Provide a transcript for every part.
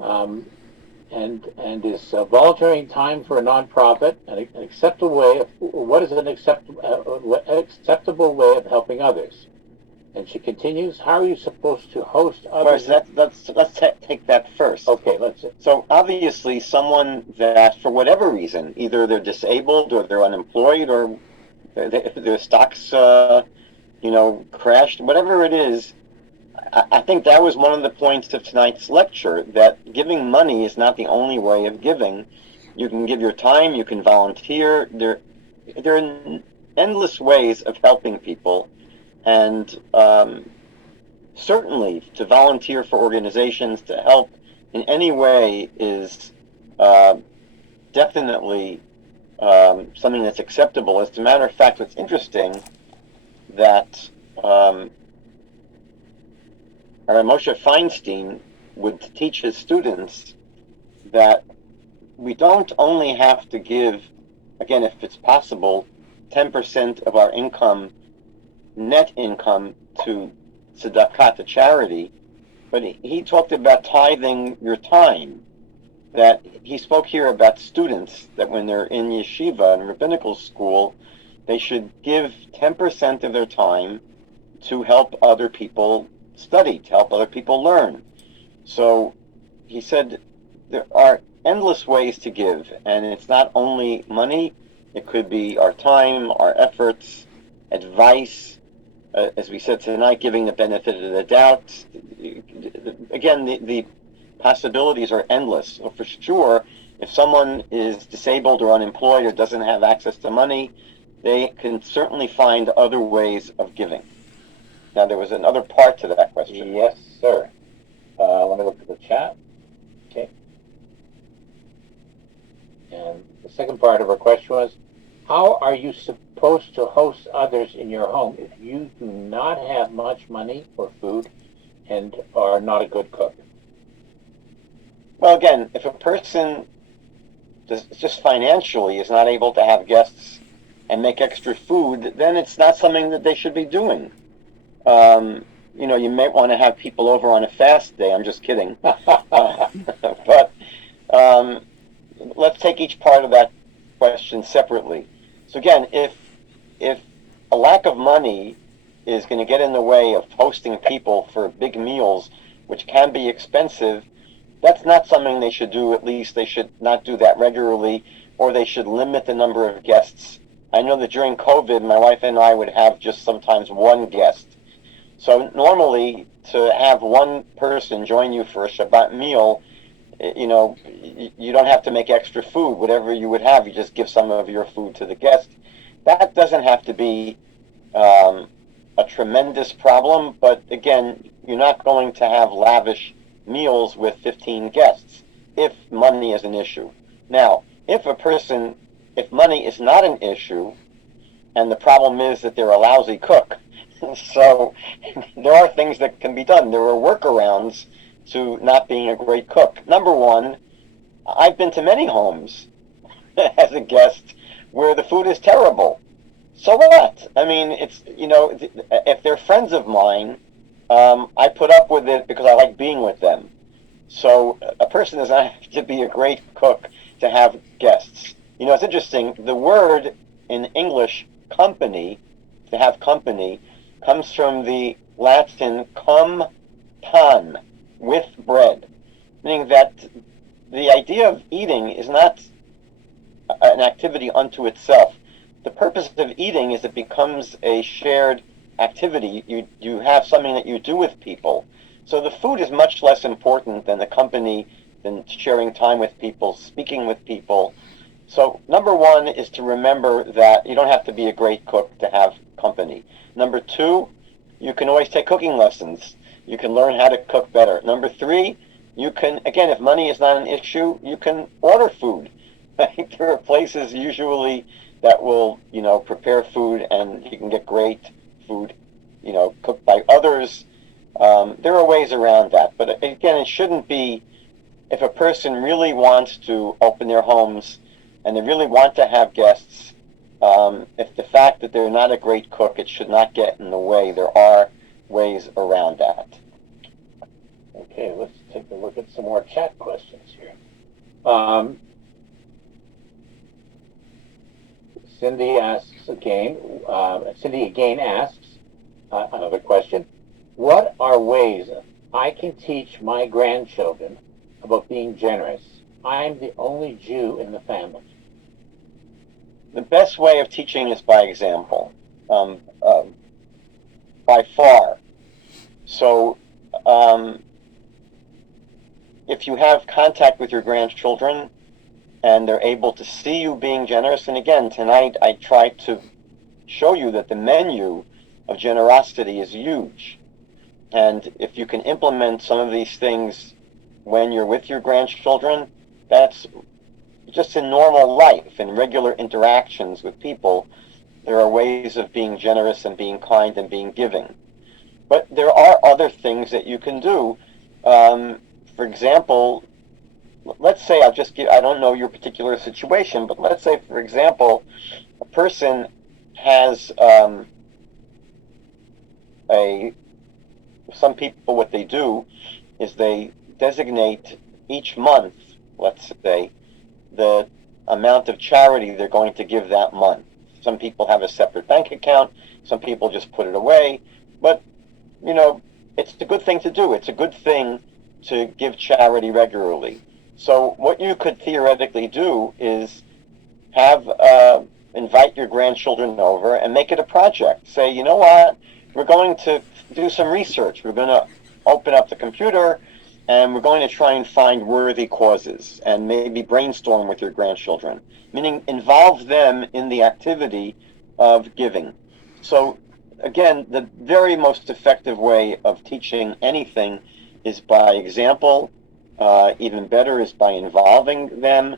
um, and is volunteering time for a nonprofit an acceptable way of what is an acceptable way of helping others? And she continues, how are you supposed to host others? First, let's take that first. Okay, let's. So obviously, someone that, for whatever reason, either they're disabled or they're unemployed or their stocks, crashed, whatever it is, I think that was one of the points of tonight's lecture, that giving money is not the only way of giving. You can give your time, you can volunteer. There are endless ways of helping people, and certainly to volunteer for organizations, to help in any way is definitely something that's acceptable. As a matter of fact, what's interesting that Rabbi Moshe Feinstein would teach his students that we don't only have to give, again, if it's possible, 10% of our income, net income, to tzedakah, to charity, but he talked about tithing your time. That he spoke here about students, that when they're in yeshiva and rabbinical school, they should give 10% of their time to help other people study, to help other people learn. So he said there are endless ways to give, and it's not only money. It could be our time, our efforts, advice, as we said tonight, giving the benefit of the doubt. Again, the possibilities are endless. So for sure, if someone is disabled or unemployed or doesn't have access to money, they can certainly find other ways of giving. Now, there was another part to that question. Yes, sir. Let me look at the chat. Okay. And the second part of her question was, how are you supposed to host others in your home if you do not have much money for food and are not a good cook? Well, again, if a person just financially is not able to have guests and make extra food, then it's not something that they should be doing. You may want to have people over on a fast day. I'm just kidding. But let's take each part of that question separately. So again, if a lack of money is going to get in the way of hosting people for big meals, which can be expensive, that's not something they should do. At least they should not do that regularly, or they should limit the number of guests. I know that during COVID, my wife and I would have just sometimes one guest. So normally, to have one person join you for a Shabbat meal, you don't have to make extra food. Whatever you would have, you just give some of your food to the guest. That doesn't have to be a tremendous problem, but again, you're not going to have lavish meals with 15 guests if money is an issue. Now, if money is not an issue, and the problem is that they're a lousy cook, so there are things that can be done. There are workarounds to not being a great cook. Number one, I've been to many homes as a guest where the food is terrible. So what? I mean, it's, if they're friends of mine, I put up with it because I like being with them. So a person does not have to be a great cook to have guests. It's interesting. The word in English, company, to have company, comes from the Latin cum pan, with bread, meaning that the idea of eating is not an activity unto itself. The purpose of eating is it becomes a shared activity. You have something that you do with people. So the food is much less important than the company, than sharing time with people, speaking with people. So number one is to remember that you don't have to be a great cook to have company. Number two, you can always take cooking lessons. You can learn how to cook better. Number three, you can, again, if money is not an issue, you can order food. There are places usually that will, prepare food, and you can get great food, cooked by others. There are ways around that. But again, it shouldn't be, if a person really wants to open their homes and they really want to have guests, if the fact that they're not a great cook, it should not get in the way. There are ways around that. Okay, let's take a look at some more chat questions here. Cindy again asks another question. What are ways I can teach my grandchildren about being generous? I'm the only Jew in the family. The best way of teaching is by example, by far. So if you have contact with your grandchildren and they're able to see you being generous, and again, tonight I tried to show you that the menu of generosity is huge. And if you can implement some of these things when you're with your grandchildren, that's just in normal life, in regular interactions with people, there are ways of being generous and being kind and being giving. But there are other things that you can do. For example, let's say I don't know your particular situation, but let's say, for example, a person has some people, what they do is they designate each month, let's say, the amount of charity they're going to give that month. Some people have a separate bank account, some people just put it away, but it's a good thing to do. It's a good thing to give charity regularly. So what you could theoretically do is invite your grandchildren over and make it a project. Say, you know what, we're going to do some research. We're going to open up the computer and we're going to try and find worthy causes and maybe brainstorm with your grandchildren, meaning involve them in the activity of giving. So again, the very most effective way of teaching anything is by example. Even better is by involving them.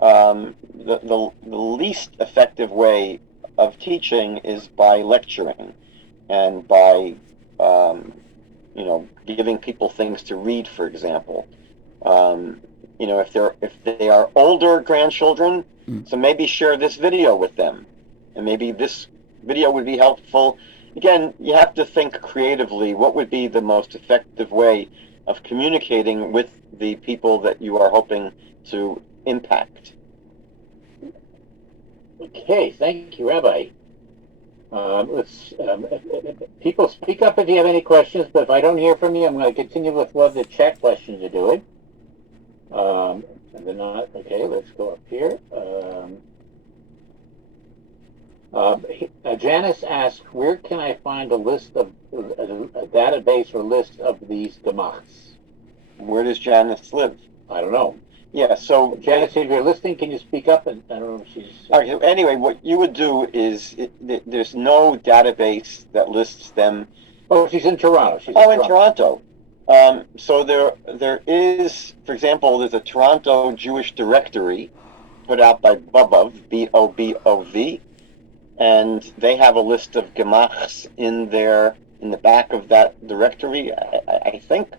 The least effective way of teaching is by lecturing and by giving people things to read, for example. If they are older grandchildren, so maybe share this video with them, and maybe this video would be helpful. Again, you have to think creatively. What would be the most effective way of communicating with the people that you are hoping to impact? Okay, thank you, Rabbi. People speak up if you have any questions, but if I don't hear from you, I'm going to continue with what the chat questions are doing. And they're not, okay, let's go up here. Janice asks, where can I find a list of a database or list of these gemachs? Where does Janice live? I don't know. Yeah, so Janice, if you're listening, can you speak up? And I don't know if she's. All right, so anyway, what you would do is there's no database that lists them. Oh, she's in Toronto. In Toronto. So there is, for example, there's a Toronto Jewish directory put out by Bobov, B-O-B-O-V, and they have a list of gemachs in the back of that directory, I think.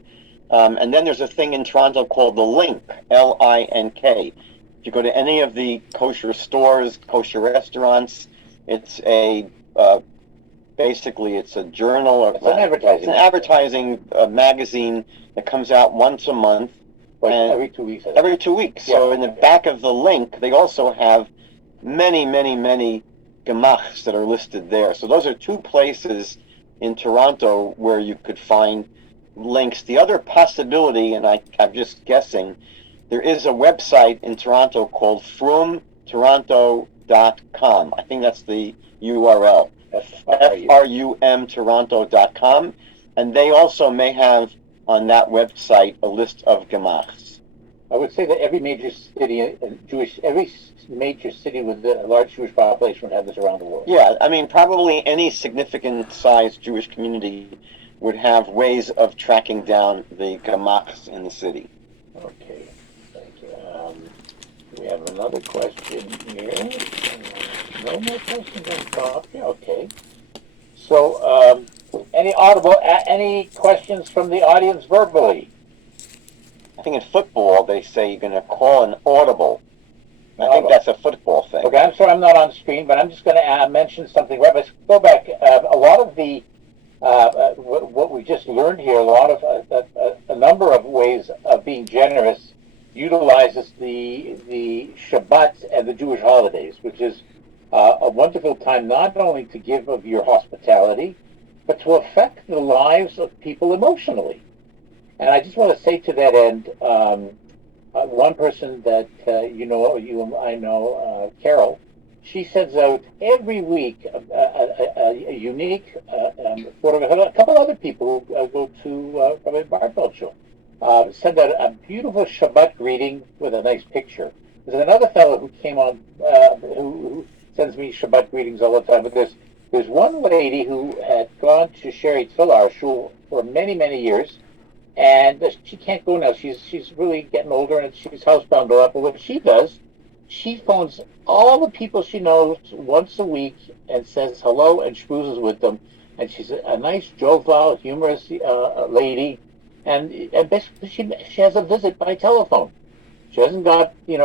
And then there's a thing in Toronto called the Link, L-I-N-K. If you go to any of the kosher stores, kosher restaurants, it's basically it's a journal. It's an advertising. It's an advertising magazine that comes out once a month. Every 2 weeks. Every 2 weeks. Yeah. So in the back of the Link, they also have many, many, many gemachs that are listed there. So those are two places in Toronto where you could find links. The other possibility, and I'm just guessing, there is a website in Toronto called frumtoronto.com. I think that's the URL. frumtoronto.com. And they also may have on that website a list of gemachs. I would say that every major city with a large Jewish population would have this around the world. Yeah, I mean, probably any significant sized Jewish community would have ways of tracking down the gemachs in the city. Okay, thank you. We have another question here. No more questions on top. Yeah, okay. So, any questions from the audience verbally? I think in football they say you're going to call an audible. I think that's a football thing. Okay, I'm sorry I'm not on screen, but I'm just going to mention something. Rabbi Skobac, a lot of the what we just learned here, a lot of a number of ways of being generous utilizes the Shabbat and the Jewish holidays, which is a wonderful time not only to give of your hospitality, but to affect the lives of people emotionally. And I just want to say to that end, one person that I know, Carol, she sends out every week a unique photograph. A couple other people who go to Rabbi Bartelt show send out a beautiful Shabbat greeting with a nice picture. There's another fellow who came on who sends me Shabbat greetings all the time. But there's one lady who had gone to Sherry Tfilah, our shul, for many years, and she can't go now. She's really getting older, and she's housebound a lot. But what she does, she phones all the people she knows once a week and says hello and schmoozes with them. And she's a nice, jovial, humorous lady, and basically she has a visit by telephone. She hasn't got the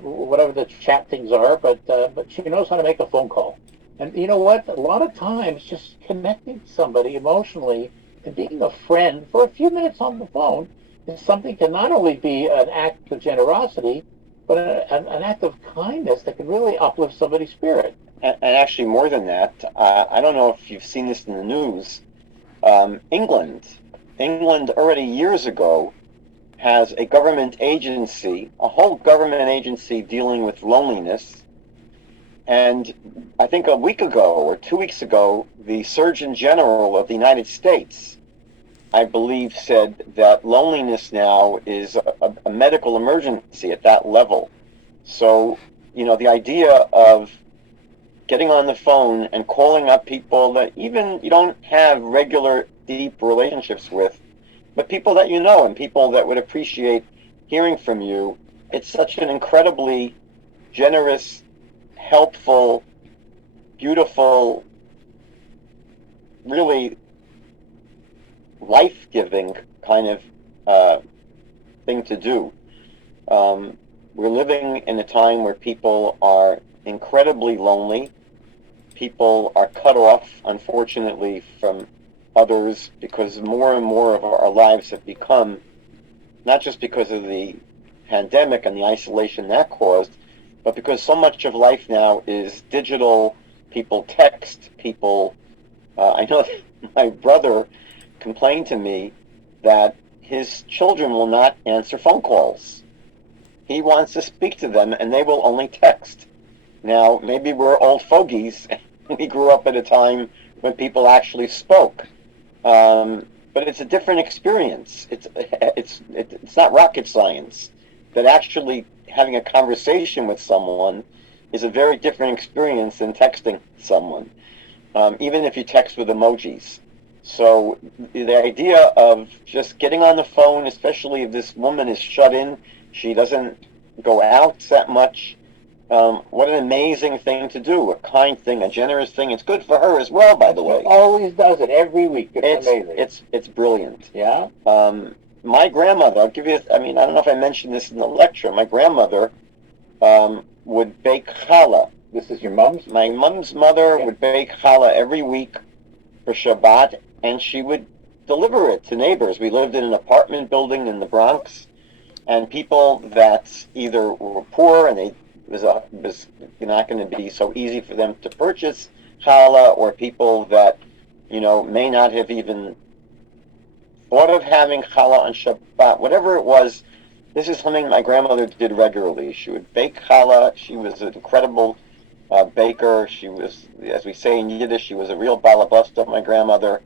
whatever the chat things are, but she knows how to make a phone call. And you know what? A lot of times, just connecting to somebody emotionally and being a friend for a few minutes on the phone is something to not only be an act of generosity, but an act of kindness that can really uplift somebody's spirit. And actually, more than that, I don't know if you've seen this in the news. England already years ago has a government agency, a whole government agency dealing with loneliness. And I think a week ago or 2 weeks ago, the Surgeon General of the United States, I believe, said that loneliness now is a medical emergency at that level. So, the idea of getting on the phone and calling up people that even you don't have regular, deep relationships with, but people that you know and people that would appreciate hearing from you, it's such an incredibly generous, helpful, beautiful, really life-giving kind of thing to do. We're living in a time where people are incredibly lonely. People are cut off, unfortunately, from others because more and more of our lives have become, not just because of the pandemic and the isolation that caused, but because so much of life now is digital. People text, people... I know my brother complained to me that his children will not answer phone calls. He wants to speak to them, and they will only text. Now, maybe we're old fogies. We grew up at a time when people actually spoke. But it's a different experience. It's not rocket science. That actually having a conversation with someone is a very different experience than texting someone, even if you text with emojis. So the idea of just getting on the phone, especially if this woman is shut in, she doesn't go out that much, what an amazing thing to do, a kind thing, a generous thing. It's good for her as well, by the way. She always does it every week. It's amazing. It's brilliant. Yeah? My grandmother, I don't know if I mentioned this in the lecture, my grandmother would bake challah. This is your mom's? My mom's mother would bake challah every week for Shabbat, and she would deliver it to neighbors. We lived in an apartment building in the Bronx, and people that either were poor and it was not going to be so easy for them to purchase challah, or people that may not have even thought of having challah on Shabbat, whatever it was. This is something my grandmother did regularly. She would bake challah. She was an incredible baker. She was, as we say in Yiddish, she was a real balabasta, my grandmother.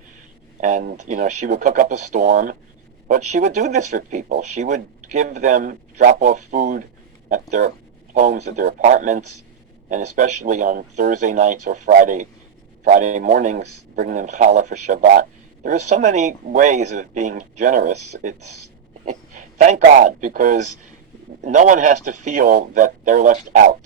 And, she would cook up a storm. But she would do this for people. She would give them, drop off food at their homes, at their apartments, and especially on Thursday nights or Friday mornings, bring them challah for Shabbat. There are so many ways of being generous. It's thank God, because no one has to feel that they're left out.